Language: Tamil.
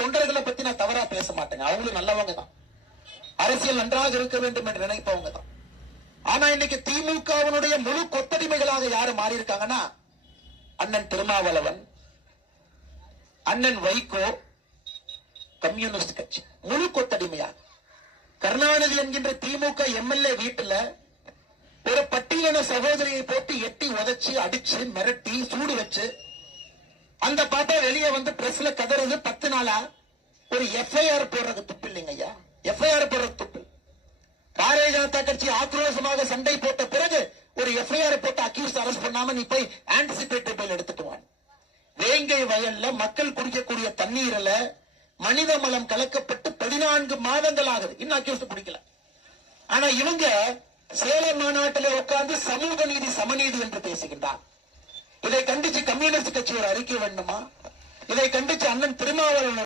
தொண்டர்களை பத்தி நான் தவறா பேச மாட்டேங்க. அவங்களும் நல்லவங்க தான், அரசியல் நன்றாக இருக்க வேண்டும் என்று நினைப்பவங்க தான். ஆனா இன்னைக்கு திமுகவினுடைய முழு கொத்தடிமைகளாக யாரு மாறி இருக்காங்கன்னா, அண்ணன் திருமாவளவன், அண்ணன் வைகோ, கம்யூனிஸ்ட் கட்சி முழு கொத்தடிமையாக. கருணாநிதி என்கின்ற திமுக எம்எல்ஏ வீட்டுல ஒரு பட்டியலின சகோதரியை போட்டு எட்டி உதைச்சு அடிச்சு மிரட்டி சூடு வச்சு அந்த பாட்டா வெளியே வந்து பிரஸ்ல கதறது 10 நாளா ஒரு எஃப்ஐஆர் போடுறது துப்பு இல்லைங்க ஐயா. எஃப்ஐஆர் போடுறது துப்பு. பாரதிய ஜனதா கட்சி ஆக்ரோஷமாக சண்டை போட்ட பிறகு ஒரு எஃப்ஐஆர் போட்டு அக்யூஸ் அரெஸ்ட் பண்ணாம நீ போய் ஆன்டிசிபேட்டரி பெயில் எடுத்துக்குவான். வேங்கை வயல்ல மக்கள் குடிக்கக்கூடிய தண்ணீர்ல மனித மலம் கலக்கப்பட்டு 14 மாதங்கள் ஆகுது, இன்னும் அக்யூஸ் பிடிக்கல. ஆனா இவங்க சேலம் மாநாட்டில் உட்கார்ந்து சமூக நீதி சமநீதி என்று பேசுகின்றார். இதை கண்டிச்சு கம்யூனிஸ்ட் கட்சி ஒரு அறிக்கை வேண்டுமா? இதை கண்டிச்சு அண்ணன் திருமாவளவன்